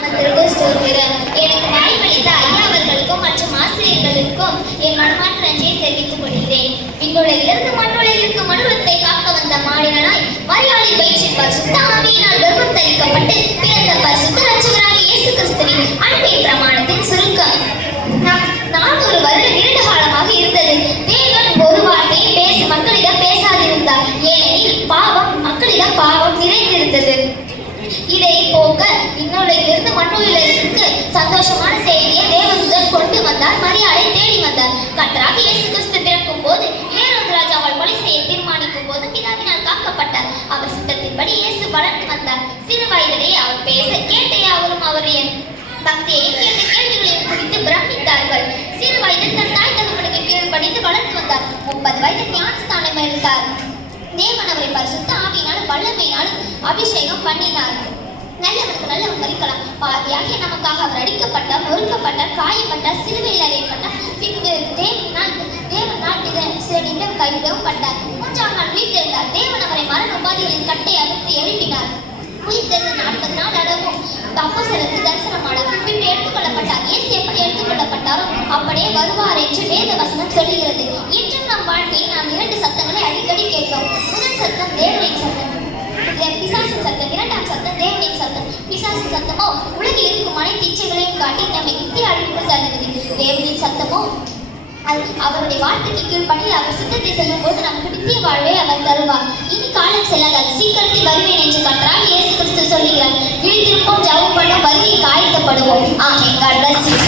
எனக்கு வாய்ப்பளித்த ஐயா அவர்களுக்கும் மற்றும் ஆசிரியர்களுக்கும் என் மனமார்ந்த நன்றியை தெரிவித்துக் கொள்கிறேன். விண்ணுலகிலிருந்து மண்ணுலகிற்கு மனுரத்தை காக்க வந்த மாடினாய் மரியாதை பயிற்சியின் பரிசுத்த ஆவியினால் கர்ப்பம் தரிக்கப்பட்டு பிறந்த பரிசுத்த இரட்சகராகிய இயேசு கிறிஸ்துவின் அன்பின் பிரமாணத்தின் சுருக்கம். 400 வருடம் நீண்ட காலமாக இருந்தது. தேவன் ஒரு வார்த்தை மக்களிடம் பேசாதிருந்தார். ஏனெனில் மக்களிடம் பாவம் நிறைந்திருந்தது. இதை போக்க இன்னுலகிலிருந்து மண்ணுலகிற்கு சந்தோஷமான செய்தியை தேவதூதன் கொண்டு வந்தார். மரியாதை தேடி வந்தார். கர்த்தராகிய இயேசு கிறிஸ்து பிறக்கும் போது ஏரோது ராஜா அவள் கொலை செய்ய தீர்மானிக்கும் போது பிதாவினால் காக்கப்பட்டார். அவர் சித்தத்தின்படி இயேசு வளர்ந்து வந்தார். சிறு வயதிலே அவர் பேச கேட்ட யாவரும் அவருடைய பக்தியை கேட்ட கேள்விகளையும் குறித்து பிரமித்தார்கள். சிறு வயதில் தன் தாய் தகப்பனுக்கு கீழ்ப்படிந்து வளர்ந்து வந்தார். 30 வயதில் ஞானஸ்தானம் எடுத்தார். தேவன் அவரை பரிசுத்த ஆவியினாலும் வல்லமையினாலும் அபிஷேகம் பண்ணினார். நல்லவனுக்கு நல்லவன் மறிக்கலாம். பாதியாகிய நமக்காக அவர் அடிக்கப்பட்டார், நொறுக்கப்பட்டார், காயப்பட்டார், சிலுவையில் அறையப்பட்டார். பின்பு தேவனால் சில நிமிடம் கைவிடவும் பட்டார். 3ஆம் நாள் உயிர்த்தெழுந்தார். தேவன் அவரை மரண உபாதிகளின் கட்டை அறுத்து எழுப்பினார். உயிர்த்தெழுந்த 40 நாள் அளவும் அப்போஸ்தலருக்கு தரிசனமானார். பின்பு எடுத்துக்கொள்ளப்பட்டார். இயேசு எப்படி எடுத்துக்கொள்ளப்பட்டாரோ அப்படியே வருவார் என்று வேத வசனம் சொல்லுகிறது. இன்றும் நம் வாழ்க்கையில் நாம் 2 சத்தங்களை அடிக்கடி கேட்போம். முதல் சத்தம் தேவனின் சத்தம், பிசாசின் சத்தம். 2ஆம் சத்தம் தேவனின் சத்தம். பிசாசின் சத்தமோ உலகில் இருக்கும் அனைத்து இச்சைகளையும் காட்டி நம்மை நித்திய அழிவுக்குள் தள்ளுவது. தேவனின் சத்தமோ அவருடைய வார்த்தைக்கு கீழ்ப்படி அவர் சித்தத்தை செய்யும் போது நமக்கு நித்திய வாழ்வை அவர் தருவார். இனி காலம் செல்லாது, சீக்கிரத்தில் வருவேன் என்று கர்த்தராகிய இயேசு கிறிஸ்து சொல்லுகிறார். விழித்திருப்போம், ஜெபம் பண்ணும், வருகைக்கு ஆயத்தப்படுவோம். ஆமென். God bless you.